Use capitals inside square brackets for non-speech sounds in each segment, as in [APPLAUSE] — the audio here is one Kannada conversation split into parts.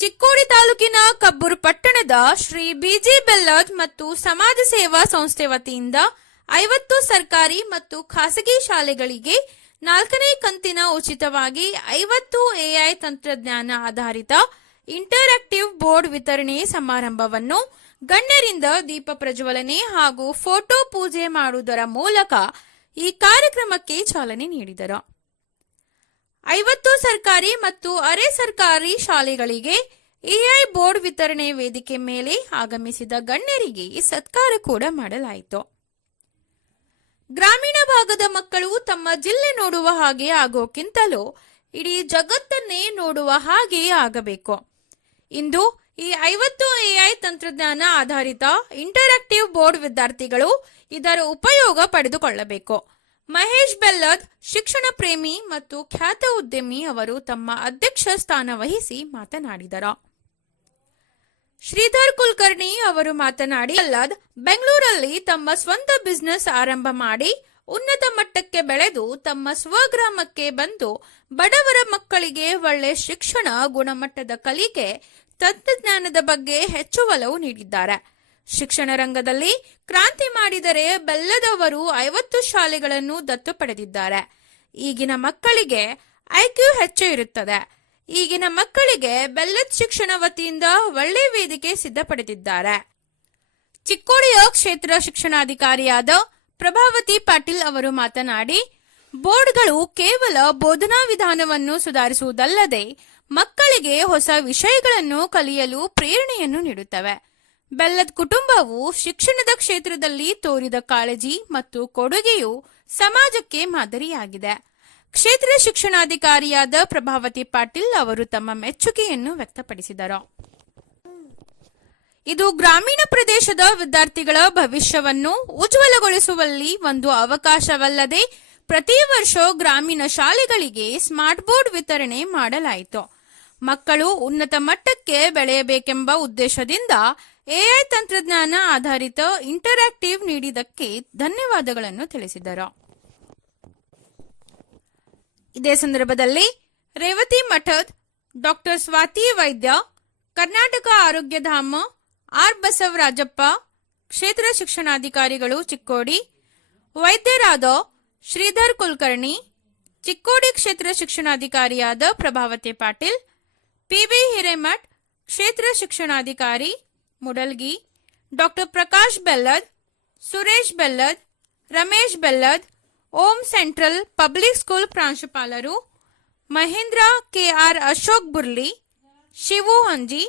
ಚಿಕ್ಕೋಡಿ ತಾಲೂಕಿನ ಕಬ್ಬೂರು ಪಟ್ಟಣದ ಶ್ರೀ ಬಿಜಿ ಬೆಲ್ಲದ್ ಮತ್ತು ಸಮಾಜ ಸೇವಾ ಸಂಸ್ಥೆ ವತಿಯಿಂದ ಐವತ್ತು ಸರ್ಕಾರಿ ಮತ್ತು ಖಾಸಗಿ ಶಾಲೆಗಳಿಗೆ ನಾಲ್ಕನೇ ಕಂತಿನ ಉಚಿತವಾಗಿ ಐವತ್ತು ಎಐ ತಂತ್ರಜ್ಞಾನ ಆಧಾರಿತ ಇಂಟರಾಕ್ಟಿವ್ ಬೋರ್ಡ್ ವಿತರಣೆ ಸಮಾರಂಭವನ್ನು ಗಣ್ಯರಿಂದ ದೀಪ ಪ್ರಜ್ವಲನೆ ಹಾಗೂ ಫೋಟೋ ಪೂಜೆ ಮಾಡುವುದರ ಮೂಲಕ ಈ ಕಾರ್ಯಕ್ರಮಕ್ಕೆ ಚಾಲನೆ ನೀಡಿದರು. ಐವತ್ತು ಸರ್ಕಾರಿ ಮತ್ತು ಅರೆ ಸರ್ಕಾರಿ ಶಾಲೆಗಳಿಗೆ ಎಐ ಬೋರ್ಡ್ ವಿತರಣೆ ವೇದಿಕೆ ಮೇಲೆ ಆಗಮಿಸಿದ ಗಣ್ಯರಿಗೆ ಈ ಸತ್ಕಾರ ಕೂಡ ಮಾಡಲಾಯಿತು. ಗ್ರಾಮೀಣ ಭಾಗದ ಮಕ್ಕಳು ತಮ್ಮ ಜಿಲ್ಲೆ ನೋಡುವ ಹಾಗೆ ಆಗೋಕ್ಕಿಂತಲೂ ಇಡೀ ಜಗತ್ತನ್ನೇ ನೋಡುವ ಹಾಗೆ ಆಗಬೇಕು. ಇಂದು ಈ ಐವತ್ತು ಎಐ ತಂತ್ರಜ್ಞಾನ ಆಧಾರಿತ ಇಂಟರಾಕ್ಟಿವ್ ಬೋರ್ಡ್ ವಿದ್ಯಾರ್ಥಿಗಳು ಇದರ ಉಪಯೋಗ ಪಡೆದುಕೊಳ್ಳಬೇಕು. ಮಹೇಶ್ ಬೆಲ್ಲದ್, ಶಿಕ್ಷಣ ಪ್ರೇಮಿ ಮತ್ತು ಖ್ಯಾತ ಉದ್ಯಮಿ ಅವರು ತಮ್ಮ ಅಧ್ಯಕ್ಷ ಸ್ಥಾನ ವಹಿಸಿ ಮಾತನಾಡಿದರು. ಶ್ರೀಧರ್ ಕುಲಕರ್ಣಿ ಅವರು ಮಾತನಾಡಿ ಅಲ್ಲದ್ ಬೆಂಗಳೂರಲ್ಲಿ ತಮ್ಮ ಸ್ವಂತ ಬಿಸಿನೆಸ್ ಆರಂಭ ಮಾಡಿ ಉನ್ನತ ಮಟ್ಟಕ್ಕೆ ಬೆಳೆದು ತಮ್ಮ ಸ್ವಗ್ರಾಮಕ್ಕೆ ಬಂದು ಬಡವರ ಮಕ್ಕಳಿಗೆ ಒಳ್ಳೆ ಶಿಕ್ಷಣ ಗುಣಮಟ್ಟದ ಕಲಿಕೆ, ತಂತ್ರಜ್ಞಾನದ ಬಗ್ಗೆ ಹೆಚ್ಚು ಒಲವು ನೀಡಿದ್ದಾರೆ. ಶಿಕ್ಷಣ ರಂಗದಲ್ಲಿ ಕ್ರಾಂತಿ ಮಾಡಿದರೆ ಬೆಲ್ಲದವರು ಐವತ್ತು ಶಾಲೆಗಳನ್ನು ದತ್ತು ಪಡೆದಿದ್ದಾರೆ. ಈಗಿನ ಮಕ್ಕಳಿಗೆ ಐಕ್ಯೂ ಹೆಚ್ಚು ಇರುತ್ತದೆ. ಈಗಿನ ಮಕ್ಕಳಿಗೆ ಬೆಲ್ಲದ ಶಿಕ್ಷಣ ವತಿಯಿಂದ ಒಳ್ಳೆ ವೇದಿಕೆ ಸಿದ್ಧಪಡೆದಿದ್ದಾರೆ. ಚಿಕ್ಕೋಡಿಯ ಕ್ಷೇತ್ರ ಶಿಕ್ಷಣಾಧಿಕಾರಿಯಾದ ಪ್ರಭಾವತಿ ಪಾಟೀಲ್ ಅವರು ಮಾತನಾಡಿ, ಬೋರ್ಡ್ಗಳು ಕೇವಲ ಬೋಧನಾ ವಿಧಾನವನ್ನು ಸುಧಾರಿಸುವುದಲ್ಲದೆ ಮಕ್ಕಳಿಗೆ ಹೊಸ ವಿಷಯಗಳನ್ನು ಕಲಿಯಲು ಪ್ರೇರಣೆಯನ್ನು ನೀಡುತ್ತವೆ. ಬೆಲ್ಲದ್ ಕುಟುಂಬವು ಶಿಕ್ಷಣದ ಕ್ಷೇತ್ರದಲ್ಲಿ ತೋರಿದ ಕಾಳಜಿ ಮತ್ತು ಕೊಡುಗೆಯು ಸಮಾಜಕ್ಕೆ ಮಾದರಿಯಾಗಿದೆ. ಕ್ಷೇತ್ರ ಶಿಕ್ಷಣಾಧಿಕಾರಿಯಾದ ಪ್ರಭಾವತಿ ಪಾಟೀಲ್ ಅವರು ತಮ್ಮ ಮೆಚ್ಚುಗೆಯನ್ನು ವ್ಯಕ್ತಪಡಿಸಿದರು. ಇದು ಗ್ರಾಮೀಣ ಪ್ರದೇಶದ ವಿದ್ಯಾರ್ಥಿಗಳ ಭವಿಷ್ಯವನ್ನು ಉಜ್ವಲಗೊಳಿಸುವಲ್ಲಿ ಒಂದು ಅವಕಾಶವಲ್ಲದೆ ಪ್ರತಿ ವರ್ಷ ಗ್ರಾಮೀಣ ಶಾಲೆಗಳಿಗೆ ಸ್ಮಾರ್ಟ್ ಬೋರ್ಡ್ ವಿತರಣೆ ಮಾಡಲಾಯಿತು. ಮಕ್ಕಳು ಉನ್ನತ ಮಟ್ಟಕ್ಕೆ ಬೆಳೆಯಬೇಕೆಂಬ ಉದ್ದೇಶದಿಂದ ಎಐ ತಂತ್ರಜ್ಞಾನ ಆಧಾರಿತ ಇಂಟರಾಕ್ಟಿವ್ ನೀಡಿದ್ದಕ್ಕೆ ಧನ್ಯವಾದಗಳನ್ನು ತಿಳಿಸಿದರು. ಇದೇ ಸಂದರ್ಭದಲ್ಲಿ ರೇವತಿ ಮಠದ್ ಡಾಕ್ಟರ್ ಸ್ವಾತಿ ವೈದ್ಯ, ಕರ್ನಾಟಕ ಆರೋಗ್ಯಧಾಮ ಆರ್ ಬಸವರಾಜಪ್ಪ, ಕ್ಷೇತ್ರ ಶಿಕ್ಷಣಾಧಿಕಾರಿಗಳು ಚಿಕ್ಕೋಡಿ, ವೈದ್ಯರಾದ ಶ್ರೀಧರ್ ಕುಲಕರ್ಣಿ, ಚಿಕ್ಕೋಡಿ ಕ್ಷೇತ್ರ ಶಿಕ್ಷಣಾಧಿಕಾರಿಯಾದ ಪ್ರಭಾವತಿ ಪಾಟೀಲ್ ಪಿಬಿ ಹಿರೇಮಠ್ ಕ್ಷೇತ್ರ ಶಿಕ್ಷಣಾಧಿಕಾರಿ Mudalgi, doctor Prakash Bellad, Suresh Bellad, Ramesh Bellad, Om central public school ಪ್ರಾಂಶುಪಾಲರು, ಮಹೇಂದ್ರ ಕೆಆರ್ ಅಶೋಕ್ ಬುರ್ಲಿ, ಶಿವು ಹಂಜಿ,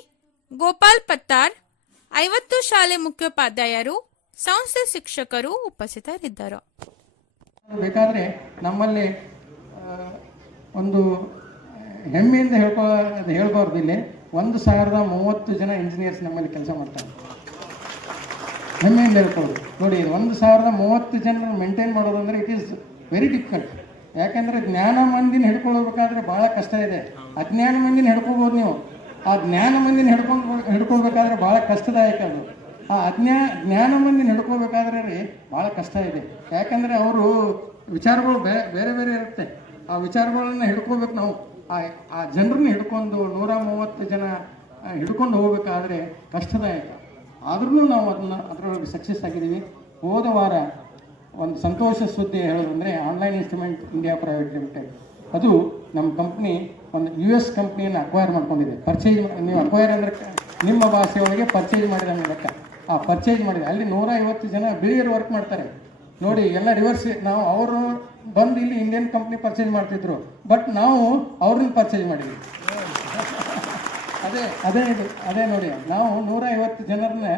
ಗೋಪಾಲ್ ಪತ್ತಾರ್, ಐವತ್ತು ಶಾಲೆ ಮುಖ್ಯೋಪಾಧ್ಯಾಯರು, ಸಂಸ್ಥೆ ಶಿಕ್ಷಕರು ಉಪಸ್ಥಿತರಿದ್ದರು. ಬೇಕಾದ್ರೆ ನಮ್ಮಲ್ಲಿ ಒಂದು ಹೆಮ್ಮೆಯಿಂದ ಹೇಳ್ಕೋ ಇಲ್ಲಿ. ಒಂದು ಸಾವಿರದ ಮೂವತ್ತು ಜನ ಇಂಜಿನಿಯರ್ಸ್ ನಮ್ಮಲ್ಲಿ ಕೆಲಸ ಮಾಡ್ತಾರೆ. ಹೆಮ್ಮೆಯಿಂದ ಹೇಳ್ಕೊಳ್ಳೋದು. ನೋಡಿ ಒಂದು ಸಾವಿರದ ಮೂವತ್ತು ಜನರು ಮೇಂಟೈನ್ ಮಾಡೋದು ಅಂದರೆ ಇಟ್ ಈಸ್ ವೆರಿ ಡಿಫಿಕಲ್ಟ್ ಯಾಕಂದರೆ ಜ್ಞಾನ ಮಂದಿನ ಹಿಡ್ಕೊಳ್ಬೇಕಾದ್ರೆ ಭಾಳ ಕಷ್ಟ ಇದೆ. ಅಜ್ಞಾನ ಮಂದಿನ ಹಿಡ್ಕೊಬೋದು ನೀವು. ಆ ಜ್ಞಾನ ಮಂದಿನ ಹಿಡ್ಕೊಂಡು ಹಿಡ್ಕೊಳ್ಬೇಕಾದ್ರೆ ಭಾಳ ಕಷ್ಟದಾಯಕ ಅದು. ಆ ಅಜ್ಞಾ, ಜ್ಞಾನ ಮಂದಿನ ಹಿಡ್ಕೋಬೇಕಾದ್ರೆ ರೀ ಭಾಳ ಕಷ್ಟ ಇದೆ. ಯಾಕಂದರೆ ಅವರು ವಿಚಾರಗಳು ಬೇರೆ ಬೇರೆ ಇರುತ್ತೆ. ಆ ವಿಚಾರಗಳನ್ನ ಹಿಡ್ಕೋಬೇಕು ನಾವು. ಆ ಆ ಜನರನ್ನ ಹಿಡ್ಕೊಂಡು ನೂರ ಮೂವತ್ತು ಜನ ಹಿಡ್ಕೊಂಡು ಹೋಗ್ಬೇಕಾದ್ರೆ ಕಷ್ಟದಾಯಕ. ಆದ್ರೂ ನಾವು ಅದನ್ನ ಅದರೊಳಗೆ ಸಕ್ಸಸ್ ಆಗಿದ್ದೀವಿ. ಹೋದ ವಾರ ಒಂದು ಸಂತೋಷ ಸುದ್ದಿ ಹೇಳೋದಂದರೆ online instrument India private limited ಅದು ನಮ್ಮ ಕಂಪ್ನಿ ಒಂದು ಯು ಎಸ್ ಕಂಪ್ನಿಯನ್ನು ಅಕ್ವೈರ್ ಮಾಡ್ಕೊಂಡಿದೆ. ಪರ್ಚೇಸ್ ನೀವು ಅಕ್ವೈರ್ ಅಂದರೆ ನಿಮ್ಮ ಭಾಷೆಯೊಳಗೆ ಪರ್ಚೇಸ್ ಮಾಡಿದ ಲೆಕ್ಕ ಆ ಪರ್ಚೇಸ್ ಮಾಡಿದೆ, ಅಲ್ಲಿ ನೂರ ಐವತ್ತು ಜನ ಬಿಳಿಯರು ವರ್ಕ್ ಮಾಡ್ತಾರೆ. ನೋಡಿ ಎಲ್ಲ ರಿವರ್ಸ್ ನಾವು ಅವರು ಬಂದು ಇಲ್ಲಿ ಇಂಡಿಯನ್ ಕಂಪ್ನಿ ಪರ್ಚೇಸ್ ಮಾಡ್ತಿದ್ರು. ಬಟ್ ನಾವು ಅವ್ರನ್ನ ಪರ್ಚೇಸ್ ಮಾಡಿದ್ವಿ. ಅದೇ ಅದೇ ಇದು ಅದೇ ನೋಡಿ ನಾವು ನೂರ ಐವತ್ತು ಜನರನ್ನ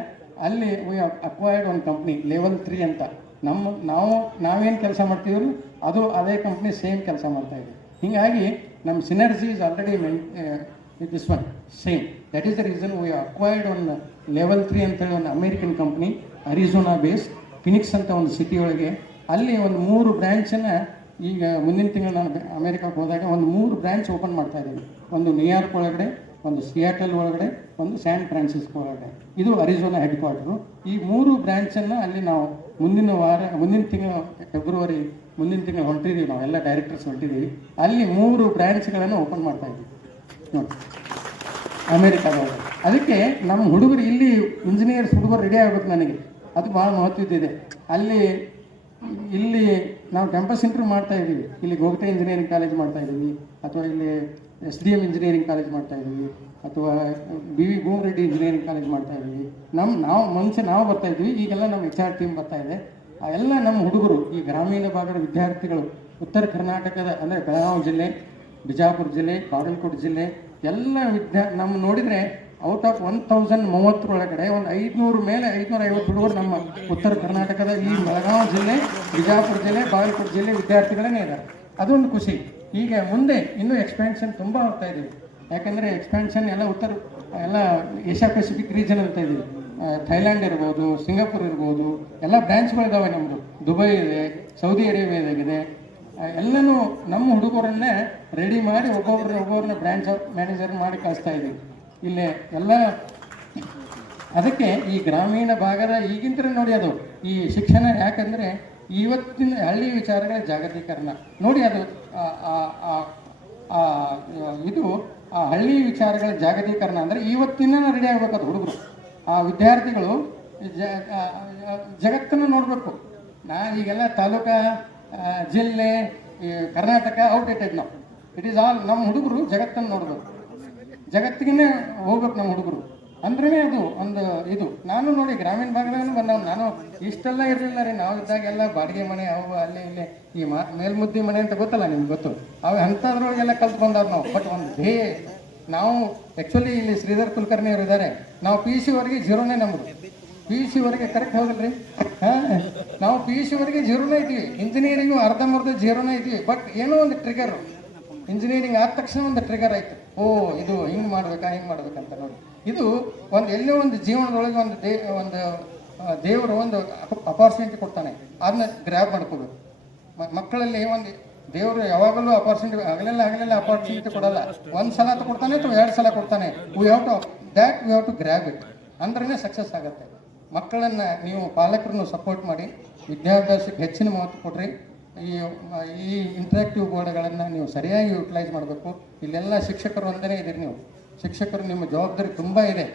ಅಲ್ಲಿ ವಿ ಅಕ್ವೈರ್ಡ್ ಒಂದು ಕಂಪ್ನಿ ಲೆವೆಲ್ ತ್ರೀ ಅಂತ. ನಮ್ಮ ನಾವು ನಾವೇನು ಕೆಲಸ ಮಾಡ್ತೀವಿ ಅದು ಅದೇ ಕಂಪ್ನಿ ಸೇಮ್ ಕೆಲಸ ಮಾಡ್ತಾ ಇದೆ. ಹೀಗಾಗಿ ನಮ್ಮ synergy is already men this one same that is the reason we acquired one level three ಅಂತೇಳಿ ಒಂದು American company Arizona base Phoenix ಅಂತ ಒಂದು ಸಿಟಿ ಒಳಗೆ ಅಲ್ಲಿ ಒಂದು ಮೂರು ಬ್ರ್ಯಾಂಚನ್ನು ಈಗ ಮುಂದಿನ ತಿಂಗಳು ನಾನು ಅಮೇರಿಕಾಗೆ ಹೋದಾಗ ಒಂದು ಮೂರು ಬ್ರ್ಯಾಂಚ್ ಓಪನ್ ಮಾಡ್ತಾ ಇದ್ದೀನಿ. ಒಂದು ನ್ಯೂಯಾರ್ಕ್ ಒಳಗಡೆ, ಒಂದು ಸಿಯಾಟಲ್ ಒಳಗಡೆ, ಒಂದು ಸ್ಯಾನ್ ಫ್ರಾನ್ಸಿಸ್ಕೋ ಒಳಗಡೆ. ಇದು ಅರಿಜೋನಾ ಹೆಡ್ ಕ್ವಾರ್ಟರು ಈ ಮೂರು ಬ್ರ್ಯಾಂಚನ್ನು ಅಲ್ಲಿ ನಾವು ಮುಂದಿನ ವಾರ, ಮುಂದಿನ ತಿಂಗಳು ಫೆಬ್ರವರಿ ಮುಂದಿನ ತಿಂಗಳು ಹೊರಟಿದ್ದೀವಿ ನಾವು, ಎಲ್ಲ ಡೈರೆಕ್ಟರ್ಸ್ ಹೊರಟಿದ್ದೀವಿ ಅಲ್ಲಿ ಮೂರು ಬ್ರ್ಯಾಂಚ್ಗಳನ್ನು ಓಪನ್ ಮಾಡ್ತಾ ಇದ್ದೀವಿ. ನೋಡಿ. ಅದಕ್ಕೆ ನಮ್ಮ ಹುಡುಗರು ಇಲ್ಲಿ ಇಂಜಿನಿಯರ್ಸ್ ಹುಡುಗರು ರೆಡಿ ಆಗಬೇಕು ನನಗೆ. ಅದು ಭಾಳ ಮಹತ್ವದ್ದಿದೆ ಅಲ್ಲಿ, ಇಲ್ಲಿ ನಾವು ಕ್ಯಾಂಪಸ್ ಇಂಟರ್ವ್ಯೂ ಮಾಡ್ತಾ ಇದ್ದೀವಿ. ಇಲ್ಲಿ ಗೋಗಟೆ ಇಂಜಿನಿಯರಿಂಗ್ ಕಾಲೇಜ್ ಮಾಡ್ತಾ ಇದ್ದೀವಿ. ಅಥವಾ ಇಲ್ಲಿ S D M engineering college ಮಾಡ್ತಾ ಇದ್ದೀವಿ. ಅಥವಾ B V Reddy engineering college ಮಾಡ್ತಾ ಇದ್ದೀವಿ. ನಮ್ಮ ನಾವು ಮುಂಚೆ ನಾವು ಬರ್ತಾ ಇದ್ವಿ. ಈಗೆಲ್ಲ ನಮ್ಮ ಎಚ್ ಆರ್ ಟೀಮ್ ಬರ್ತಾ ಇದೆ. ಆ ಎಲ್ಲ ನಮ್ಮ ಹುಡುಗರು, ಈ ಗ್ರಾಮೀಣ ಭಾಗದ ವಿದ್ಯಾರ್ಥಿಗಳು, ಉತ್ತರ ಕರ್ನಾಟಕದ, ಅಂದರೆ ಬೆಳಗಾವಿ ಜಿಲ್ಲೆ, ಬಿಜಾಪುರ ಜಿಲ್ಲೆ, ಬಾಗಲಕೋಟೆ ಜಿಲ್ಲೆ, ಎಲ್ಲ ವಿದ್ಯಾ ನಮ್ಮ ನೋಡಿದರೆ ಔಟ್ ಆಫ್ ಒನ್ ತೌಸಂಡ್ ಮೂವತ್ತರೊಳಗಡೆ ಒಂದು ಐದುನೂರು ಮೇಲೆ ಐದುನೂರ ಐವತ್ತು ಹುಡುಗರು ನಮ್ಮ ಉತ್ತರ ಕರ್ನಾಟಕದ ಈ ಬೆಳಗಾವಿ ಜಿಲ್ಲೆ, ಬಿಜಾಪುರ ಜಿಲ್ಲೆ, ಬಾಗಲಕೋಟೆ ಜಿಲ್ಲೆ ವಿದ್ಯಾರ್ಥಿಗಳೇ ಇದ್ದಾರೆ. ಅದೊಂದು ಖುಷಿ. ಈಗ ಮುಂದೆ ಇನ್ನೂ ಎಕ್ಸ್ಪ್ಯಾನ್ಷನ್ ತುಂಬ ಹೋಗ್ತಾ ಇದೆ. ಯಾಕಂದರೆ ಎಕ್ಸ್ಪ್ಯಾನ್ಷನ್ ಎಲ್ಲ ಉತ್ತರ, ಎಲ್ಲ ಏಷ್ಯಾ ಪೆಸಿಫಿಕ್ ರೀಜನ್ ಅಂತ ಇದ್ದೀವಿ ಥೈಲ್ಯಾಂಡ್ ಇರ್ಬೋದು, ಸಿಂಗಾಪುರ್ ಇರ್ಬೋದು, ಎಲ್ಲ ಬ್ರ್ಯಾಂಚ್ಗಳಿದಾವೆ ನಮ್ಮದು ದುಬೈ ಇದೆ, ಸೌದಿ ಅರೇಬಿಯಾದಾಗಿದೆ ಎಲ್ಲನೂ ನಮ್ಮ ಹುಡುಗರನ್ನೇ ರೆಡಿ ಮಾಡಿ ಒಬ್ಬೊಬ್ಬರನ್ನ ಒಬ್ಬೊಬ್ಬರನ್ನ ಬ್ರ್ಯಾಂಚ್ ಮ್ಯಾನೇಜರ್ ಮಾಡಿ ಕಳಿಸ್ತಾ ಇದ್ದೀವಿ ಇಲ್ಲೇ, ಎಲ್ಲ ಅದಕ್ಕೆ ಈ ಗ್ರಾಮೀಣ ಭಾಗದ ಈಗಿಂತರ ನೋಡಿ ಅದು. ಈ ಶಿಕ್ಷಣ ಯಾಕಂದರೆ ಇವತ್ತಿನ ಹಳ್ಳಿ ವಿಚಾರಗಳ ಜಾಗತೀಕರಣ. ನೋಡಿ ಅದು ಇದು, ಆ ಹಳ್ಳಿ ವಿಚಾರಗಳ ಜಾಗತೀಕರಣ ಅಂದರೆ ಇವತ್ತಿನ ರೆಡಿ ಆಗ್ಬೇಕು ಅದು ಹುಡುಗರು. ಆ ವಿದ್ಯಾರ್ಥಿಗಳು ಜಗತ್ತನ್ನು ನೋಡಬೇಕು. ನಾ ಈಗೆಲ್ಲ ತಾಲೂಕಾ ಜಿಲ್ಲೆ ಕರ್ನಾಟಕ ಔಟ್ಡೇಟೆಡ್ ನಾವು. ಇಟ್ ಈಸ್ ಆಲ್ ನಮ್ಮ ಹುಡುಗರು ಜಗತ್ತನ್ನು ನೋಡಬೇಕು. ಜಗತ್ತಿಗೆ ಹೋಗ್ಬೇಕು ನಮ್ಮ ಹುಡುಗರು. ಅಂದ್ರೇ ಅದು ಒಂದು ಇದು. ನಾನು ನೋಡಿ ಗ್ರಾಮೀಣ ಭಾಗದಾಗೂ ಬಂದವ್ ನಾನು ಇಷ್ಟೆಲ್ಲ ಇರಲಿಲ್ಲ ರೀ. ನಾವು ಇದ್ದಾಗೆಲ್ಲ ಬಾಡಿಗೆ ಮನೆ, ಅವು ಅಲ್ಲಿ ಇಲ್ಲಿ ಈ ಮಾ, ಮೇಲ್ಮುದ್ದಿ ಮನೆ ಅಂತ ಗೊತ್ತಲ್ಲ ನಿಮ್ಗೆ ಗೊತ್ತು? ಅವು ಅಂಥದ್ರೊಳಗೆಲ್ಲ ಕಲ್ತು ಬಂದವ್ರು ನಾವು. ಬಟ್ ಒಂದು ಧ್ಯೇಯ ನಾವು ಆ್ಯಕ್ಚುಲಿ ಇಲ್ಲಿ ಶ್ರೀಧರ್ ಕುಲಕರ್ಣಿ ಅವರು ಇದ್ದಾರೆ. ನಾವು ಪಿ ಯು ಸಿವರೆಗೆ ಜೀರೋನೇ ನಮ್ಮದು ಪಿ ಸಿವರೆಗೆ ಕರೆಕ್ಟ್ ಹೋಗಲ್ರಿ ಹಾಂ? ನಾವು ಪಿ ಯು ಸಿವರೆಗೆ ಜೀರೋನೇ ಇದ್ವಿ ಇಂಜಿನಿಯರಿಂಗು ಅರ್ಧಂಬರ್ಧ ಜೀರೋನೇ ಇದ್ವಿ ಬಟ್ ಏನೋ ಒಂದು ಟ್ರಿಗರು ಇಂಜಿನಿಯರಿಂಗ್ ಆದ ತಕ್ಷಣ ಒಂದು ಟ್ರಿಗರ್ ಆಯ್ತು. ಓ, ಇದು ಹಿಂಗೆ ಮಾಡ್ಬೇಕಾ, ಹಿಂಗೆ ಮಾಡ್ಬೇಕಂತ ನೋಡಿ. ಇದು ಒಂದು ಎಲ್ಲೋ ಒಂದು ಜೀವನದೊಳಗೆ ಒಂದು ದೇ, ಒಂದು ದೇವರು ಒಂದು ಅಪಾರ್ಚುನಿಟಿ ಕೊಡ್ತಾನೆ. ಅದನ್ನ ಗ್ರ್ಯಾಬ್ ಮಾಡ್ಕೋಬೇಕು. ಮಕ್ಕಳಲ್ಲಿ ಒಂದು ದೇವರು ಯಾವಾಗಲೂ ಅಪಾರ್ಚುನಿಟಿ ಹಗಲೆಲ್ಲ ಹಗಲೆಲ್ಲ ಅಪಾರ್ಚುನಿಟಿ ಕೊಡಲ್ಲ. ಒಂದು ಸಲ ಅಂತ ಕೊಡ್ತಾನೆ ಅಥವಾ ಎರಡು ಸಲ ಕೊಡ್ತಾನೆ? We have to that we have to grab it ಅಂದ್ರೇ ಸಕ್ಸಸ್ ಆಗುತ್ತೆ. ಮಕ್ಕಳನ್ನು ನೀವು ಪಾಲಕರನ್ನು ಸಪೋರ್ಟ್ ಮಾಡಿ, ವಿದ್ಯಾಭ್ಯಾಸಕ್ಕೆ ಹೆಚ್ಚಿನ ಮಹತ್ವ ಕೊಡ್ರಿ. ಈ ಈ ಇಂಟ್ರಾಕ್ಟಿವ್ ಬೋರ್ಡ್ಗಳನ್ನು ನೀವು ಸರಿಯಾಗಿ ಯುಟಿಲೈಸ್ ಮಾಡಬೇಕು. ಇಲ್ಲೆಲ್ಲ ಶಿಕ್ಷಕರು ಒಂದೇ ಇದ್ದೀರಿ ನೀವು. ಶಿಕ್ಷಕರು ನಿಮ್ಮ ಜವಾಬ್ದಾರಿ ತುಂಬ ಇದೆ.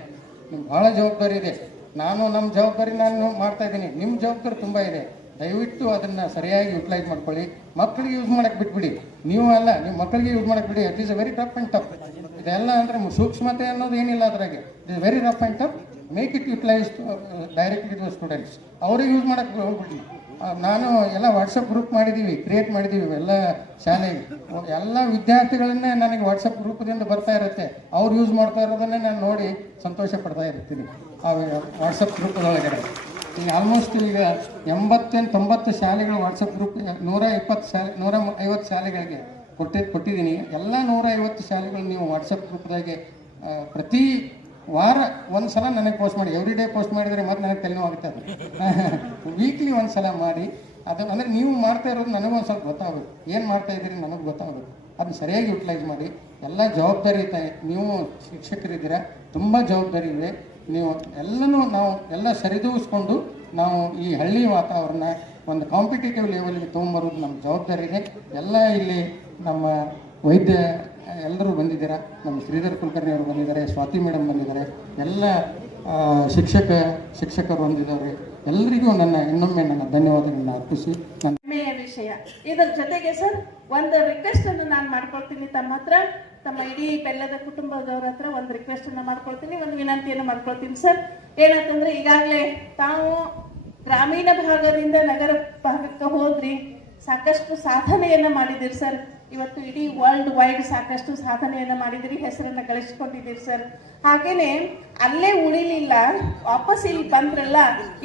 ನಿಮ್ಗೆ ಭಾಳ ಜವಾಬ್ದಾರಿ ಇದೆ. ನಾನು ನಮ್ಮ ಜವಾಬ್ದಾರಿ ನಾನು ಮಾಡ್ತಾ ಇದ್ದೀನಿ. ನಿಮ್ಮ ಜವಾಬ್ದಾರಿ ತುಂಬ ಇದೆ. ದಯವಿಟ್ಟು ಅದನ್ನು ಸರಿಯಾಗಿ ಯುಟಿಲೈಸ್ ಮಾಡ್ಕೊಳ್ಳಿ. ಮಕ್ಕಳಿಗೆ ಯೂಸ್ ಮಾಡೋಕ್ಕೆ ಬಿಟ್ಬಿಡಿ. ನೀವು ಅಲ್ಲ ನಿಮ್ಮ ಮಕ್ಕಳಿಗೆ ಯೂಸ್ ಮಾಡೋಕ್ಕೆ ಬಿಡಿ. It is a very tough and tough ಇದೆಲ್ಲ ಅಂದರೆ ಸೂಕ್ಷ್ಮತೆ ಅನ್ನೋದು ಏನಿಲ್ಲ ಅದರಾಗೆ. It is very rough and tough make it utilise directly to students ಅವ್ರಿಗೆ ಯೂಸ್ ಮಾಡೋಕ್ಕೆ ಹೋಗ್ಬಿಡಿ ನಾನು ಎಲ್ಲ ವಾಟ್ಸಪ್ ಗ್ರೂಪ್ ಮಾಡಿದ್ದೀವಿ ಕ್ರಿಯೇಟ್ ಮಾಡಿದ್ದೀವಿ ಎಲ್ಲ ಶಾಲೆಗೆ. ಎಲ್ಲ ವಿದ್ಯಾರ್ಥಿಗಳನ್ನೇ ನನಗೆ ವಾಟ್ಸಪ್ ಗ್ರೂಪ್ದಿಂದ ಬರ್ತಾ ಇರುತ್ತೆ. ಅವ್ರು ಯೂಸ್ ಮಾಡ್ತಾ ಇರೋದನ್ನೇ ನಾನು ನೋಡಿ ಸಂತೋಷ ಪಡ್ತಾ ಇರ್ತೀನಿ ಆ ವಾಟ್ಸಪ್ ಗ್ರೂಪ್ದೊಳಗಡೆ ಈಗ ಆಲ್ಮೋಸ್ಟ್ ಈಗ ಎಂಬತ್ತೆಂಟು, ತೊಂಬತ್ತು ಶಾಲೆಗಳು ವಾಟ್ಸಪ್ ಗ್ರೂಪ್ ನೂರ ಇಪ್ಪತ್ತು ಶಾಲೆ, ನೂರ ಐವತ್ತು ಶಾಲೆಗಳಿಗೆ ಕೊಟ್ಟಿ, ಕೊಟ್ಟಿದ್ದೀನಿ. ಎಲ್ಲ ನೂರ ಐವತ್ತು ಶಾಲೆಗಳು ನೀವು ವಾಟ್ಸಪ್ ಗ್ರೂಪ್ದಾಗೆ ಪ್ರತಿ ವಾರ ಒಂದು ಸಲ ನನಗೆ ಪೋಸ್ಟ್ ಮಾಡಿ ಎವ್ರಿ ಡೇ ಪೋಸ್ಟ್ ಮಾಡಿದರೆ ಮತ್ತೆ ನನಗೆ ತಲೆನೋವು ಆಗುತ್ತೆ ಅದು. [LAUGHS] ವೀಕ್ಲಿ ಒಂದು ಸಲ ಮಾಡಿ, ಅದು ಅಂದರೆ ನೀವು ಮಾಡ್ತಾ ಇರೋದು ನನಗೊಂದು ಸ್ವಲ್ಪ ಗೊತ್ತಾಗಬೇಕು ಏನು ಮಾಡ್ತಾ ಇದ್ದೀರಿ ನನಗೆ ಗೊತ್ತಾಗಬೇಕು ಅದನ್ನ ಸರಿಯಾಗಿ ಯುಟಿಲೈಸ್ ಮಾಡಿ. ಎಲ್ಲ ಜವಾಬ್ದಾರಿ ನೀವು ಶಿಕ್ಷಕರಿದ್ದೀರಾ, ತುಂಬ ಜವಾಬ್ದಾರಿ ಇದೆ. ನೀವು ಎಲ್ಲನೂ ನಾವು ಎಲ್ಲ ಸರಿದೂಗಿಸ್ಕೊಂಡು ನಾವು ಈ ಹಳ್ಳಿ ವಾತಾವರಣ ಒಂದು ಕಾಂಪಿಟೇಟಿವ್ ಲೆವೆಲ್ಗೆ ತೊಗೊಂಬರೋದು ನಮ್ಮ ಜವಾಬ್ದಾರಿ ಇದೆ. ಎಲ್ಲ ಇಲ್ಲಿ ನಮ್ಮ ವೈದ್ಯ ಎಲ್ಲರೂ ಬಂದಿದ್ದೀರಾ? ನಮ್ಮ ಶ್ರೀಧರ್ ಕುಲಕರ್ಣಿ ಅವರು ಬಂದಿದ್ದಾರೆ, ಸ್ವಾತಿ ಮೇಡಮ್ ಬಂದಿದ್ದಾರೆ, ಎಲ್ಲ ಶಿಕ್ಷಕ, ಶಿಕ್ಷಕರು ಬಂದಿದ್ದಾರೆ. ಎಲ್ಲರಿಗೂ ನನ್ನ, ಇನ್ನೊಮ್ಮೆ ನನ್ನ ಧನ್ಯವಾದಗಳನ್ನ ಅರ್ಪಿಸಿ. ವಿಷಯ. ಇದರ ಜೊತೆಗೆ ಸರ್, ಒಂದು ರಿಕ್ವೆಸ್ಟ್ ಅನ್ನು ನಾನು ಮಾಡ್ಕೊಳ್ತೀನಿ ತಮ್ಮ ಹತ್ರ. ತಮ್ಮ ಇಡೀ ಬೆಲ್ಲದ ಕುಟುಂಬದವ್ರ ಹತ್ರ ಒಂದು ರಿಕ್ವೆಸ್ಟ್ ಅನ್ನು ಮಾಡ್ಕೊಳ್ತೀನಿ. ಒಂದು ವಿನಂತಿಯನ್ನು ಮಾಡ್ಕೊಳ್ತೀನಿ ಸರ್. ಏನಂತಂದ್ರೆ ಈಗಾಗಲೇ ತಾವು ಗ್ರಾಮೀಣ ಭಾಗದಿಂದ ನಗರ ಭಾಗಕ್ಕೆ ಹೋದ್ರಿ, ಸಾಕಷ್ಟು ಸಾಧನೆಯನ್ನ ಮಾಡಿದಿರಿ ಸರ್. ಇವತ್ತು ಇಡೀ ವರ್ಲ್ಡ್ ವೈಡ್ ಸಾಕಷ್ಟು ಸಾಧನೆಯನ್ನ ಮಾಡಿದಿರಿ ಹೆಸರನ್ನ ಗಳಿಸ್ಕೊಂಡಿದ್ದೀರಿ ಸರ್ ಹಾಗೇನೆ ಅಲ್ಲೇ ಉಳಿಲಿಲ್ಲ, ವಾಪಸ್ ಇಲ್ಲಿ ಬಂದ್ರಲ್ಲ,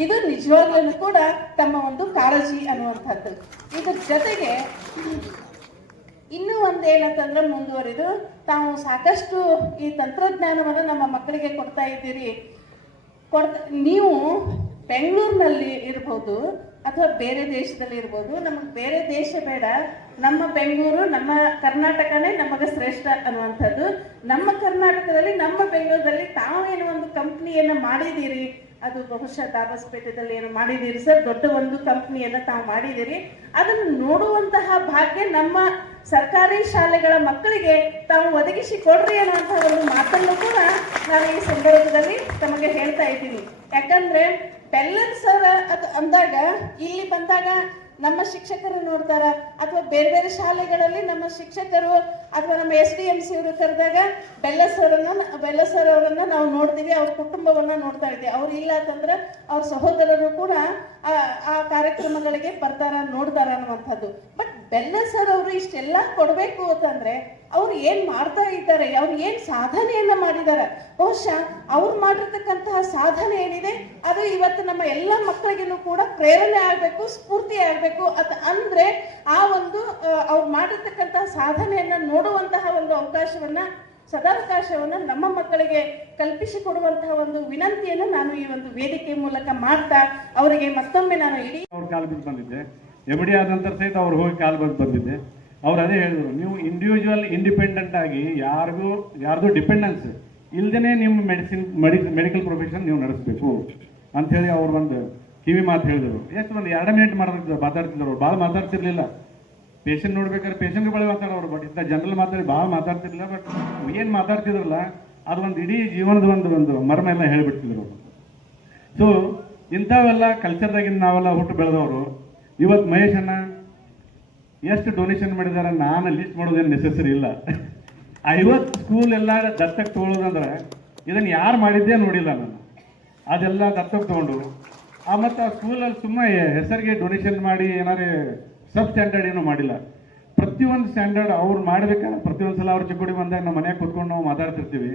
ಇದು ನಿಜವಾಗ್ಲೂ ಕೂಡ ತಮ್ಮ ಒಂದು ಕಾಳಜಿ ಅನ್ನುವಂಥದ್ದು. ಇದ್ರ ಜೊತೆಗೆ ಇನ್ನೂ ಒಂದು ಏನಂತಂದ್ರೆ ಮುಂದುವರಿದು, ತಾವು ಸಾಕಷ್ಟು ಈ ತಂತ್ರಜ್ಞಾನವನ್ನು ನಮ್ಮ ಮಕ್ಕಳಿಗೆ ಕೊಡ್ತಾ ಇದ್ದೀರಿ. ಕೊಡ್ತಾ ನೀವು ಬೆಂಗಳೂರಿನಲ್ಲಿ ಇರ್ಬೋದು ಅಥವಾ ಬೇರೆ ದೇಶದಲ್ಲಿ ಇರ್ಬೋದು, ನಮಗೆ ಬೇರೆ ದೇಶ ಬೇಡ. ನಮ್ಮ ಬೆಂಗಳೂರು, ನಮ್ಮ ಕರ್ನಾಟಕನೇ ನಮಗೆ ಶ್ರೇಷ್ಠ ಅನ್ನುವಂಥದ್ದು. ನಮ್ಮ ಕರ್ನಾಟಕದಲ್ಲಿ, ನಮ್ಮ ಬೆಂಗಳೂರಲ್ಲಿ ತಾವೇನು ಒಂದು ಕಂಪ್ನಿಯನ್ನು ಮಾಡಿದ್ದೀರಿ. ಅದು ಬಹುಶಃ ದಾಬಸ್ಪೇಟೆದಲ್ಲಿ ಏನು ಮಾಡಿದ್ದೀರಿ ಸರ್. ದೊಡ್ಡ ಒಂದು ಕಂಪ್ನಿಯನ್ನು ತಾವು ಮಾಡಿದ್ದೀರಿ. ಅದನ್ನು ನೋಡುವಂತಹ ಭಾಗ್ಯ ನಮ್ಮ ಸರ್ಕಾರಿ ಶಾಲೆಗಳ ಮಕ್ಕಳಿಗೆ ತಾವು ಒದಗಿಸಿ ಕೊಡ್ರಿ ಅನ್ನುವಂತಹ ಒಂದು ಮಾತನ್ನು ಕೂಡ ನಾನು ಈ ಸಂದರ್ಭದಲ್ಲಿ ತಮಗೆ ಹೇಳ್ತಾ ಇದ್ದೀನಿ. ಯಾಕಂದ್ರೆ ಬೆಲ್ಲನ್ ಸರ್ ಅದು ಅಂದಾಗ, ಇಲ್ಲಿ ಬಂದಾಗ ನಮ್ಮ ಶಿಕ್ಷಕರು ನೋಡ್ತಾರ, ಅಥವಾ ಬೇರೆ ಬೇರೆ ಶಾಲೆಗಳಲ್ಲಿ ನಮ್ಮ ಶಿಕ್ಷಕರು ಅಥವಾ ನಮ್ಮ ಎಸ್ ಡಿ ಎಂ ಸಿ ಅವರು ಕರೆದಾಗ ಬೆಲ್ಲ ಸರ್ನ ಬೆಲ್ಲ ಸರ್ ಅವರನ್ನ ನಾವು ನೋಡ್ತೀವಿ, ಅವ್ರ ಕುಟುಂಬವನ್ನ ನೋಡ್ತಾ ಇದ್ದೀವಿ ಅವ್ರು ಇಲ್ಲ ಅಂತಂದ್ರೆ ಅವ್ರ ಸಹೋದರರು ಕೂಡ ಆ ಕಾರ್ಯಕ್ರಮಗಳಿಗೆ ಬರ್ತಾರ, ನೋಡ್ತಾರ ಅನ್ನುವಂಥದ್ದು. ಬಟ್ ಬೆಲ್ಲ ಸರ್ ಅವರು ಇಷ್ಟೆಲ್ಲ ಕೊಡಬೇಕು ಅಂತಂದ್ರೆ ಅವ್ರು ಏನ್ ಮಾಡ್ತಾ ಇದ್ದಾರೆ, ಅವ್ರು ಏನ್ ಸಾಧನೆಯನ್ನ ಮಾಡಿದ್ದಾರೆ? ಬಹುಶಃ ಅವ್ರು ಮಾಡಿರ್ತಕ್ಕಂತಹ ಸಾಧನೆ ಏನಿದೆ, ಅದು ಇವತ್ತು ನಮ್ಮ ಎಲ್ಲ ಮಕ್ಕಳಿಗೂ ಕೂಡ ಪ್ರೇರಣೆ ಆಗ್ಬೇಕು, ಸ್ಫೂರ್ತಿ ಆಗ್ಬೇಕು. ಅತ್ ಅಂದ್ರೆ ಆ ಒಂದು ಅವ್ರು ಮಾಡಿರ್ತಕ್ಕಂತಹ ಸಾಧನೆಯನ್ನ ನೋಡುವಂತಹ ಒಂದು ಅವಕಾಶವನ್ನ, ಸದಾವಕಾಶವನ್ನ ನಮ್ಮ ಮಕ್ಕಳಿಗೆ ಕಲ್ಪಿಸಿಕೊಡುವಂತಹ ಒಂದು ವಿನಂತಿಯನ್ನು ನಾನು ಈ ಒಂದು ವೇದಿಕೆ ಮೂಲಕ ಮಾಡ್ತಾ, ಅವರಿಗೆ ಮತ್ತೊಮ್ಮೆ ನಾನು ಇಡೀ ಬಂದಿದ್ದೆ ಎಂ ಡಿ ಆದ ನಂತರ ಸಹಿತ ಅವ್ರು ಹೋಗಿ ಕಾಲ್ ಬಂದು ಬಂದಿದ್ದೆ. ಅವ್ರು ಅದೇ ಹೇಳಿದ್ರು, ನೀವು ಇಂಡಿವಿಜುವಲ್ ಇಂಡಿಪೆಂಡೆಂಟ್ ಆಗಿ ಯಾರಿಗೂ, ಯಾರ್ದು ಡಿಪೆಂಡೆನ್ಸ್ ಇಲ್ದೇ ನಿಮ್ಮ ಮೆಡಿಸಿನ್ ಮೆಡಿ ಮೆಡಿಕಲ್ ಪ್ರೊಫೆಷನ್ ನೀವು ನಡೆಸಬೇಕು. ಅಂಥೇಳಿ ಅವ್ರು ಒಂದು ಕಿವಿ ಮಾತು ಹೇಳಿದರು. ಎಷ್ಟು ಒಂದು ಎರಡು ಮಿನಿಟ್ ಮಾತಾಡ್ತಿದ್ರು ಮಾತಾಡ್ತಿದ್ರು ಅವ್ರು, ಭಾಳ ಮಾತಾಡ್ತಿರ್ಲಿಲ್ಲ. ಪೇಷಂಟ್ ನೋಡ್ಬೇಕಾದ್ರೆ ಪೇಷಂಟ್ ಬಳಿ ಮಾತಾಡೋರು ಬಟ್ ಇಂಥ ಜನರಲ್ ಮಾತಾಡಿ ಭಾಳ ಮಾತಾಡ್ತಿರ್ಲಿಲ್ಲ ಬಟ್ ಏನು ಮಾತಾಡ್ತಿದ್ರಲ್ಲ, ಅದು ಒಂದು ಇಡೀ ಜೀವನದ ಒಂದು ಒಂದು ಮರ್ಮ ಎಲ್ಲ ಹೇಳಿಬಿಟ್ಟಿದ್ರು ಸೊ ಇಂಥವೆಲ್ಲ ಕಲ್ಚರ್ದಾಗಿಂದ ನಾವೆಲ್ಲ ಹುಟ್ಟು ಬೆಳೆದವರು ಇವತ್ತು ಮಹೇಶ್ ಅಣ್ಣ ಎಷ್ಟು ಡೊನೇಷನ್ ಮಾಡಿದಾರೆ ನಾನು ಲಿಸ್ಟ್ ಮಾಡೋದೇನು ನೆಸೆಸರಿ ಇಲ್ಲ. ಐವತ್ತು ಸ್ಕೂಲ್ ಎಲ್ಲ ದತ್ತಕ್ಕೆ ತೊಗೊಳೋದಂದ್ರೆ ಇದನ್ನು ಯಾರು ಮಾಡಿದ್ದೇ ನೋಡಿಲ್ಲ ನಾನು. ಅದೆಲ್ಲ ದತ್ತಕ್ಕೆ ತೊಗೊಂಡು. ಆ ಮತ್ತು ಆ ಸ್ಕೂಲಲ್ಲಿ ಸುಮ್ಮನೆ ಹೆಸರಿಗೆ ಡೊನೇಷನ್ ಮಾಡಿ ಏನಾರೇ ಸಬ್ ಸ್ಟ್ಯಾಂಡರ್ಡ್ ಏನೂ ಮಾಡಿಲ್ಲ. ಪ್ರತಿಯೊಂದು ಸ್ಟ್ಯಾಂಡರ್ಡ್ ಅವ್ರು ಮಾಡಬೇಕಾದ್ರೆ ಪ್ರತಿಯೊಂದು ಸಲ ಅವ್ರ ಚಿಕ್ಕೋಡಿ ಬಂದಾಗ ನಮ್ಮ ಮನೆಗೆ ಕೂತ್ಕೊಂಡು ನಾವು ಮಾತಾಡ್ತಿರ್ತೀವಿ.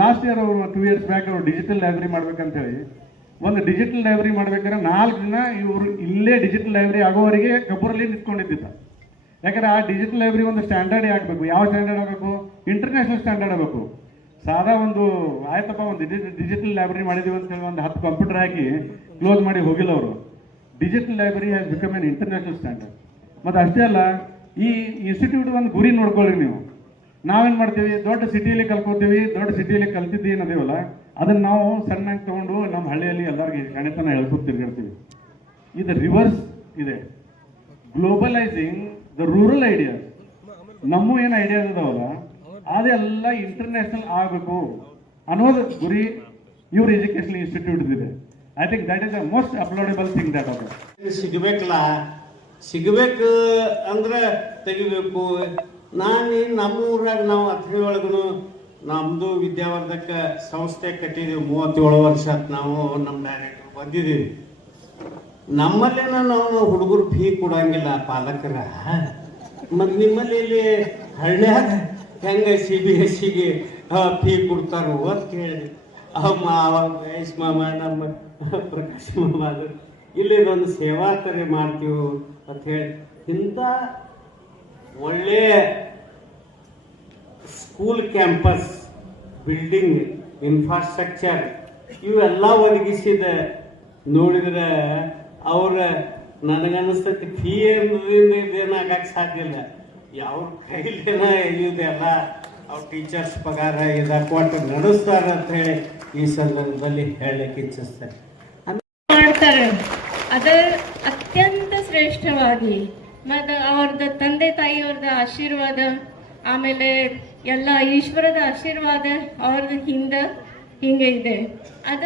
ಲಾಸ್ಟ್ ಇಯರ್ ಅವರು ಟೂ ಇಯರ್ಸ್ ಬ್ಯಾಕ್ ಅವರು ಡಿಜಿಟಲ್ ಲೈಬ್ರರಿ ಮಾಡ್ಬೇಕಂತೇಳಿ ಒಂದು ಡಿಜಿಟಲ್ ಲೈಬ್ರರಿ ಮಾಡ್ಬೇಕಾದ್ರೆ ನಾಲ್ಕು ದಿನ ಇವರು ಇಲ್ಲೇ ಡಿಜಿಟಲ್ ಲೈಬ್ರರಿ ಆಗೋವರೆಗೆ ಕಬ್ಬೂರಲ್ಲಿ ನಿಂತ್ಕೊಂಡಿದ್ದಿದ್ದ. ಯಾಕಂದ್ರೆ ಆ ಡಿಜಿಟಲ್ ಲೈಬ್ರರಿ ಒಂದು ಸ್ಟ್ಯಾಂಡರ್ಡ್ ಆಗಬೇಕು. ಯಾವ ಸ್ಟ್ಯಾಂಡರ್ಡ್ ಆಗಬೇಕು? ಇಂಟರ್ನ್ಯಾಷನಲ್ ಸ್ಟ್ಯಾಂಡರ್ಡ್ ಆಗಬೇಕು. ಸಾದಾ ಒಂದು, ಆಯ್ತಪ್ಪ, ಒಂದು ಡಿಜಿಟಲ್ ಲೈಬ್ರರಿ ಮಾಡಿದೀವಿ ಅಂತ ಹೇಳಿ ಒಂದು ಹತ್ತು ಕಂಪ್ಯೂಟರ್ ಹಾಕಿ ಕ್ಲೋಸ್ ಮಾಡಿ ಹೋಗಿಲ್ಲ ಅವರು. Digital library has become an international standard ಮತ್ತು ಅಷ್ಟೇ ಅಲ್ಲ, ಈ ಇನ್ಸ್ಟಿಟ್ಯೂಟ್ ಒಂದು ಗುರಿ ನೋಡ್ಕೊಳ್ಳಿ ನೀವು. ನಾವೇನು ಮಾಡ್ತೀವಿ? ದೊಡ್ಡ ಸಿಟಿಯಲ್ಲಿ ಕಲ್ಕೋತೀವಿ, ದೊಡ್ಡ ಸಿಟಿಯಲ್ಲಿ ಕಲ್ತಿದ್ದೀವಿ ಅನ್ನೋದೇವಲ್ಲ ಅದನ್ನು ನಾವು ಸಣ್ಣಾಗಿ ತಗೊಂಡು ನಮ್ಮ ಹಳ್ಳಿಯಲ್ಲಿ ಎಲ್ಲರಿಗೆ ಗಣಿತನ ಹೇಳ್ಕೊತ ತಿರ್ಗಿರ್ತೀವಿ ಇದು ರಿವರ್ಸ್ ಇದೆ. ಗ್ಲೋಬಲೈಸಿಂಗ್ ದ ರೂರಲ್ ಐಡಿಯಾ ನಮ್ಮ ಏನು ಐಡಿಯಾ ಇದಾವಲ್ಲ, ಅದೆಲ್ಲ ಇಂಟರ್ನ್ಯಾಷನಲ್ ಆಗಬೇಕು ಅನ್ನೋದು ಗುರಿ ಇವ್ರ ಎಜುಕೇಶನ್ ಇನ್ಸ್ಟಿಟ್ಯೂಟ್ ಇದೆ I think that is the most applaudable thing that ಅದು ಸಿಗಬೇಕಲ್ಲ? ಸಿಗಬೇಕು ಅಂದ್ರೆ ತೆಗಿಬೇಕು. ನಾನು ನಮ್ಮ ಊರಾಗ ನಾವು ಅಥಣಿ ಒಳಗೂ ನಮ್ಮದು ವಿದ್ಯಾವರ್ಧಕ ಸಂಸ್ಥೆ ಕಟ್ಟಿದೀವಿ, ಮೂವತ್ತೇಳು ವರ್ಷ ನಾವು ನಮ್ಮ ಡೈರೆಕ್ಟರ್ ಬಂದಿದ್ದೀವಿ ನಮ್ಮಲ್ಲೇನ ನಾವು ಹುಡುಗರು ಫೀ ಕೊಡಂಗಿಲ್ಲ, ಪಾಲಕರ. ಮತ್ತು ನಿಮ್ಮಲ್ಲಿ ಇಲ್ಲಿ ಹಳ್ಳ್ಯಾಗ ಹೆಂಗೆ ಸಿ ಬಿ ಎಸ್ ಸಿಗೆ ಫೀ ಕೊಡ್ತಾರೋ ಅಂತ ಕೇಳಿದೆ. ಅವ ಅವಾಗ ಮಹೇಶ್ ಮಾಮ, ನಮ್ಮ ಪ್ರಕಾಶ್ ಮಾಮ ಒಂದು ಸೇವಾ ಕರೆ ಮಾಡ್ತೀವಿ ಅಂತ ಹೇಳಿ. ಇಂಥ ಒಳ್ಳೆಯ ಸ್ಕೂಲ್ ಕ್ಯಾಂಪಸ್, ಬಿಲ್ಡಿಂಗ್ ಇನ್ಫ್ರಾಸ್ಟ್ರಕ್ಚರ್ ಇವೆಲ್ಲ ಒದಗಿಸಿದ ನೋಡಿದ್ರೆ ಅವ್ರ ನನಗನ್ನಿಸ್ತೈತಿ ಫೀ ಅನ್ನೋದ್ರಿಂದ ಇದೇನಾಗಕ್ಕೆ ಸಾಧ್ಯ ಇಲ್ಲ. ಯಾವ ಕೈಲೇನ ಇದೆಲ್ಲ ಅವ್ರ ಟೀಚರ್ಸ್ ಪಗಾರ ಇದ ಕೊಟ್ಟು ನಡೆಸ್ತಾರೆ ಅಂತ ಹೇಳಿ ಈ ಸಂದರ್ಭದಲ್ಲಿ ಹೇಳಲಿಕ್ಕೆ ಇಚ್ಛಿಸ್ತಾರೆ ಮಾಡ್ತಾರೆ. ಅದ ಅತ್ಯಂತ ಶ್ರೇಷ್ಠವಾಗಿ. ಮತ್ತು ಅವ್ರದ್ದು ತಂದೆ ತಾಯಿಯವ್ರದ್ದು ಆಶೀರ್ವಾದ, ಆಮೇಲೆ ಎಲ್ಲ ಈಶ್ವರದ ಆಶೀರ್ವಾದ ಅವ್ರ ಹಿಂದೆ ಹಿಂಗೆ ಇದೆ. ಅದ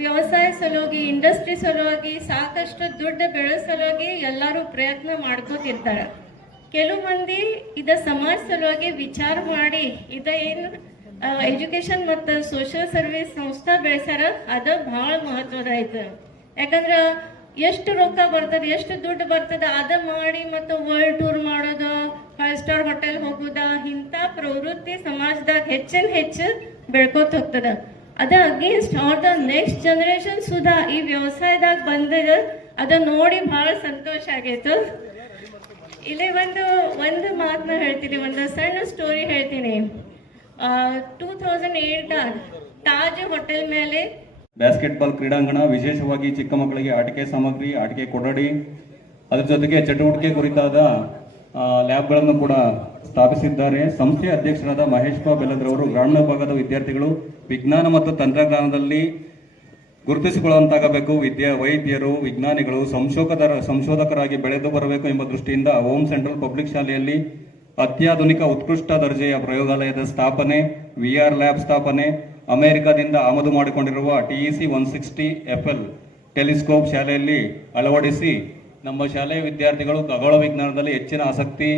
ವ್ಯವಸಾಯ ಸಲುವಾಗಿ ಇಂಡಸ್ಟ್ರಿ ಸಲುವಾಗಿ ಸಾಕಷ್ಟು ದುಡ್ಡು ಬೆಳೆ ಸಲುವಾಗಿ ಎಲ್ಲರೂ ಪ್ರಯತ್ನ ಮಾಡ್ಕೋತಿರ್ತಾರೆ. ಕೆಲವು ಮಂದಿ ಇದ ಸಮಾಜ ಸಲುವಾಗಿ ವಿಚಾರ ಮಾಡಿ ಇದ ಏನು ಎಜುಕೇಶನ್ ಮತ್ತು ಸೋಷಿಯಲ್ ಸರ್ವಿಸ್ ಸಂಸ್ಥಾ ಬೆಳೆಸ್ಯಾರ, ಅದ ಭಾಳ ಮಹತ್ವದ ಐತೆ. ಯಾಕಂದ್ರೆ ಎಷ್ಟು ರೊಕ್ಕ ಬರ್ತದೆ, ಎಷ್ಟು ದುಡ್ಡು ಬರ್ತದೆ ಅದ ಮಾಡಿ ಮತ್ತು ವರ್ಲ್ಡ್ ಟೂರ್ ಮಾಡೋದು ಫೈವ್ ಸ್ಟಾರ್ ಹೋಟೆಲ್ ಹೋಗುದ ಇಂಥ ಪ್ರವೃತ್ತಿ ಸಮಾಜದಾಗ ಹೆಚ್ಚಿನ ಹೆಚ್ಚು ಬೆಳ್ಕೋತ ಹೋಗ್ತದ. ಅದ ಅಗೇನ್ಸ್ಟ್ ಅವ್ರ ದ ನೆಕ್ಸ್ಟ್ ಜನರೇಷನ್ ಸುಧಾ ಈ ವ್ಯವಸಾಯದಾಗ ಬಂದ ಅದ ನೋಡಿ ಭಾಳ ಸಂತೋಷ ಆಗೈತು. ಇಲ್ಲಿ ಒಂದು ಒಂದು ಮಾತನ್ನ ಹೇಳ್ತೀನಿ, ಒಂದು ಸಣ್ಣ ಸ್ಟೋರಿ ಹೇಳ್ತೀನಿ. Two thousand eight Taj hotel ಮೇಲೆ ಬ್ಯಾಸ್ಕೆಟ್ಬಾಲ್ ಕ್ರೀಡಾಂಗಣ ವಿಶೇಷವಾಗಿ ಚಿಕ್ಕ ಮಕ್ಕಳಿಗೆ ಆಟಿಕೆ ಸಾಮಗ್ರಿ, ಆಟಿಕೆ ಕೊಠಡಿ, ಅದ್ರ ಜೊತೆಗೆ ಚಟುವಟಿಕೆ ಕುರಿತಾದ ಲ್ಯಾಬ್ಗಳನ್ನು ಕೂಡ ಸ್ಥಾಪಿಸಿದ್ದಾರೆ. ಸಂಸ್ಥೆಯ ಅಧ್ಯಕ್ಷರಾದ ಮಹೇಶ್ ಬಾ ಬೆಲ್ಲದ್ರವರು ಗ್ರಾಮೀಣ ಭಾಗದ ವಿದ್ಯಾರ್ಥಿಗಳು ವಿಜ್ಞಾನ ಮತ್ತು ತಂತ್ರಜ್ಞಾನದಲ್ಲಿ ಗುರುತಿಸಿಕೊಳ್ಳುವಂತಾಗಬೇಕು. ವಿದ್ಯಾ ವೈದ್ಯರು, ವಿಜ್ಞಾನಿಗಳು, ಸಂಶೋಧಕರ, ಸಂಶೋಧಕರಾಗಿ ಬೆಳೆದು ಬರಬೇಕು ಎಂಬ ದೃಷ್ಟಿಯಿಂದ ಓಂ ಸೆಂಟ್ರಲ್ ಪಬ್ಲಿಕ್ ಶಾಲೆಯಲ್ಲಿ ಅತ್ಯಾಧುನಿಕ ಉತ್ಕೃಷ್ಟ ದರ್ಜೆಯ ಪ್ರಯೋಗಾಲಯದ ಸ್ಥಾಪನೆ, ವಿಆರ್ ಲ್ಯಾಬ್ ಸ್ಥಾಪನೆ, ಅಮೆರಿಕದಿಂದ ಆಮದು ಮಾಡಿಕೊಂಡಿರುವ TEC one sixty FL telescope ಶಾಲೆಯಲ್ಲಿ ಅಳವಡಿಸಿ ನಮ್ಮ ಶಾಲೆಯ ವಿದ್ಯಾರ್ಥಿಗಳು ಖಗೋಳ ವಿಜ್ಞಾನದಲ್ಲಿ ಹೆಚ್ಚಿನ ಆಸಕ್ತಿ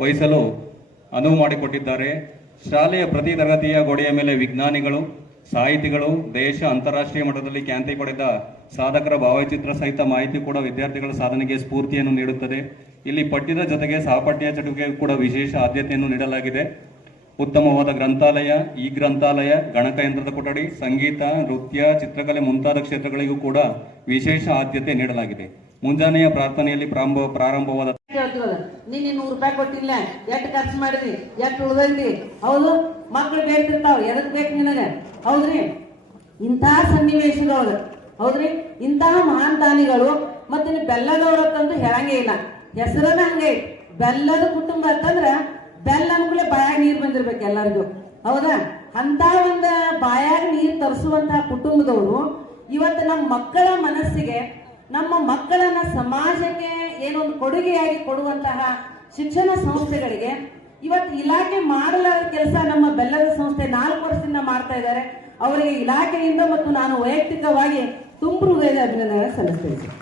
ವಹಿಸಲು ಅನುವು ಮಾಡಿಕೊಟ್ಟಿದ್ದಾರೆ. ಶಾಲೆಯ ಪ್ರತಿ ತರಗತಿಯ ಗೋಡೆಯ ಮೇಲೆ ವಿಜ್ಞಾನಿಗಳು, ಸಾಹಿತಿಗಳು, ದೇಶ ಅಂತಾರಾಷ್ಟ್ರೀಯ ಮಟ್ಟದಲ್ಲಿ ಖ್ಯಾಂತಿ ಪಡೆದ ಸಾಧಕರ ಭಾವಚಿತ್ರ ಸಹಿತ ಮಾಹಿತಿ ಕೂಡ ವಿದ್ಯಾರ್ಥಿಗಳ ಸಾಧನೆಗೆ ಸ್ಫೂರ್ತಿಯನ್ನು ನೀಡುತ್ತದೆ. ಇಲ್ಲಿ ಪಠ್ಯದ ಜೊತೆಗೆ ಸಹಪಠ್ಯ ಚಟುವಿಕೆ ಕೂಡ ವಿಶೇಷ ಆದ್ಯತೆಯನ್ನು ನೀಡಲಾಗಿದೆ. ಉತ್ತಮವಾದ ಗ್ರಂಥಾಲಯ, ಈ ಗ್ರಂಥಾಲಯ ಗಣಕಯಂತ್ರದ ಕೊಠಡಿ, ಸಂಗೀತ, ನೃತ್ಯ, ಚಿತ್ರಕಲೆ ಮುಂತಾದ ಕ್ಷೇತ್ರಗಳಿಗೂ ಕೂಡ ವಿಶೇಷ ಆದ್ಯತೆ ನೀಡಲಾಗಿದೆ. ಮುಂಜಾನೆಯ ಪ್ರಾರ್ಥನೆಯಲ್ಲಿ ಪ್ರಾರಂಭ ಪ್ರಾರಂಭವಾದ ನೀನು ನೂರು ರೂಪಾಯಿ ಕೊಟ್ಟಿಲ್ಲ. ಎಷ್ಟು ಖರ್ಚು ಮಾಡಿದ್ರಿ ಎಷ್ಟು ಉಳ್ದೈತಿ ಹೌದು? ಮಕ್ಳು ಬೇಕಿರ್ತಾವ ಎದಕ್ ಬೇಕು ನಿನಗೆ? ಹೌದ್ರಿ? ಇಂತಹ ಸನ್ನಿವೇಶದೊಳಗ, ಹೌದ್ರಿ? ಇಂತಹ ಮಹಾನ್ ದಾನಿಗಳು, ಮತ್ತೆ ಬೆಲ್ಲದವ್ರ ಅಂತಂದು ಹೇಳಂಗೇ ಇಲ್ಲ. ಹೆಸರನ್ನ ಹಂಗೆ ಬೆಲ್ಲದ ಕುಟುಂಬ ಅಂತಂದ್ರ ಬೆಲ್ಲ ಅನ್ಕೂಲೆ ಬಾಯಾಗ ನೀರು ಬಂದಿರ್ಬೇಕು ಎಲ್ಲರಿಗೂ. ಹೌದಾ? ಅಂತ ಒಂದು ಬಾಯಾಗ ನೀರು ತರಿಸುವಂತಹ ಕುಟುಂಬದವರು ಇವತ್ತು ನಮ್ಮ ಮಕ್ಕಳ ಮನಸ್ಸಿಗೆ ನಮ್ಮ ಮಕ್ಕಳನ್ನ ಸಮಾಜಕ್ಕೆ ಏನೊಂದು ಕೊಡುಗೆಯಾಗಿ ಕೊಡುವಂತಹ ಶಿಕ್ಷಣ ಸಂಸ್ಥೆಗಳಿಗೆ ಇವತ್ತು ಇಲಾಖೆ ಮಾಡಲಾದ ಕೆಲಸ ನಮ್ಮ ಬೆಲ್ಲದ ಸಂಸ್ಥೆ ನಾಲ್ಕು ವರ್ಷದಿಂದ ಮಾಡ್ತಾ ಇದ್ದಾರೆ. ಅವರಿಗೆ ಇಲಾಖೆಯಿಂದ ಮತ್ತು ನಾನು ವೈಯಕ್ತಿಕವಾಗಿ ತುಂಬ ಹೃದಯದ ಅಭಿನಂದನೆ ಸಲ್ಲಿಸ್ತೇನೆ